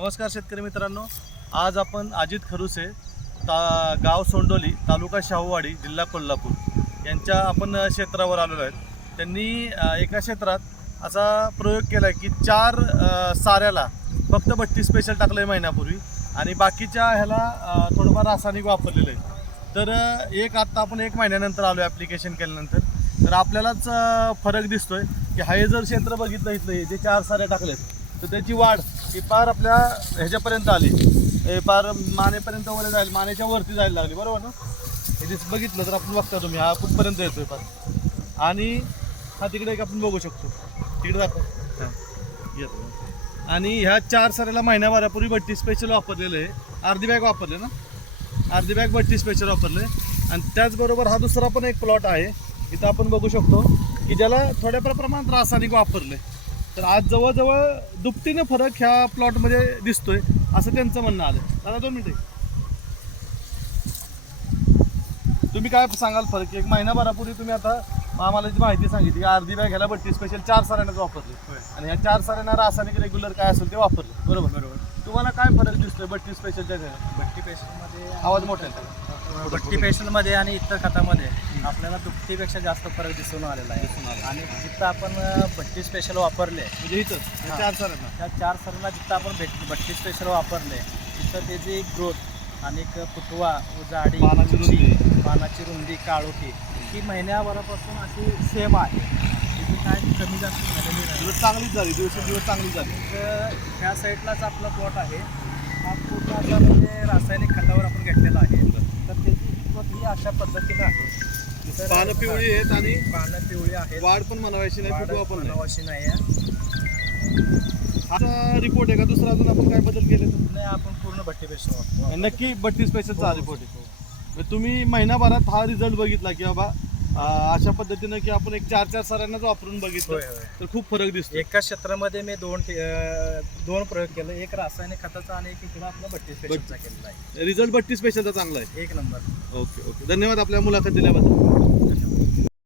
नमस्कार शेतकरी मित्रांनो. आज आपण अजित खरुसे ता गाव सोंडोली तालुका शाहूवाडी जिल्हा कोल्हापूर यांच्या आपण क्षेत्रावर आलेलो आहेत. त्यांनी एका क्षेत्रात असा प्रयोग केला आहे की चार साऱ्याला फक्त भट्टी स्पेशल टाकलं आहे महिन्यापूर्वी आणि बाकीच्या ह्याला थोडंफार रासायनिक वापरलेलं आहे. तर एक आत्ता आपण एक महिन्यानंतर आलो आहे ॲप्लिकेशन केल्यानंतर. तर आपल्यालाच फरक फरक दिसतोय की हे जर क्षेत्र बघितलं इथलं हे जे चार साऱ्या टाकलेत तर त्याची वाढ ही पार आपल्या ह्याच्यापर्यंत आली. हे पार मानेपर्यंत वगैरे जाईल मानेच्या वरती जायला लागली बरोबर ना? हे बघितलं तर आपण बघता तुम्ही हा कुठपर्यंत येतोय पार. आणि हा तिकडे एक आपण बघू शकतो. तिकडे दाखव. हा, येतो. आणि ह्या चार साऱ्याला महिन्याभरापूर्वी बत्तीस स्पेशल वापरलेलं आहे. अर्धी बॅग वापरले ना? अर्धी बॅग बत्तीस स्पेशल वापरले. आणि त्याचबरोबर हा दुसरा पण एक प्लॉट आहे. इथं आपण बघू शकतो की ज्याला थोड्या प्रमाणात रासायनिक वापरले. तर आज जवळजवळ दुपटीनं फरक ह्या प्लॉटमध्ये दिसतोय असं त्यांचं म्हणणं आलं दादा दोन मिनिटे तुम्ही काय सांगाल फरक? एक महिनाभरापूर्वी तुम्ही आता आम्हाला जी माहिती सांगितली की अर्धी बॅग ह्याला बत्तीस स्पेशल चार साऱ्यांनाच वापरले. आणि ह्या चार साऱ्यांना रासायनिक रेग्युलर काय असेल ते वापरले. बरोबर? बरोबर. तुम्हाला काय फरक दिसतोय बत्तीस स्पेशलच्या बट्टी पेशंटमध्ये आवाज मोठा आहे बट्टी पेशंटमध्ये आणि इतर खतामध्ये आपल्याला दुपटीपेक्षा जास्त फरक दिसून आलेला आहे. आणि जिथं आपण बट्टी स्पेशल वापरले म्हणजे इथं. चार साऱ्यांना. त्या चार सरला जिथं आपण भेट बट्टी स्पेशल वापरले तिथं त्याची ग्रोथ आणि एक फुटवा जाडी पानाची रुंदी. पानाची रुंदी काळोखी ही महिन्याभरापासून अशी सेम आहे. तिथे काय कमी जास्त झालेली नाही. दिवस चांगलीच झाली दिवसेंदिवस चांगलीच झाली. तर ह्या साईडलाच आपला प्लॉट आहे. हा पूर्ण असा म्हणजे रासायनिक खतावर आपण घेतलेला आहे. तर त्याची ग्रोथ ही अशा पद्धतीनं आहे. तर- पानं पिवळी आहेत आणि पानं पिवळी आहेत. वाढ पण म्हणावायची नाही फुटवा पण नाही. म्हणावाशी नाही आहे. आता रिपोर्ट आहे का? दुसरा अजून आपण काय बदल केले? तर नाही आपण पूर्ण भट्टी पेस्ट वापरतो. नक्की बत्तीस स्पेशलचा हो, रिपोर्ट आहे. तुम्ही महिनाभरात हा रिझल्ट बघितला की बाबा अशा पद्धतीनं की आपण एक चार चार सरांनाच वापरून बघितलं होय, होय. तर खूप फरक दिसतो. एका क्षेत्रामध्ये मी दोन अं, दोन प्रयोग केले. एक रासायनिक खताचा आणि एक इकडं आपला भट्टी स्पेशलचा केलेला आहे. रिझल्ट बत्तीस स्पेशलचा चांगला आहे. एक नंबर. Okay okay. धन्यवाद आपल्या मुलाखत दिल्याबद्दल.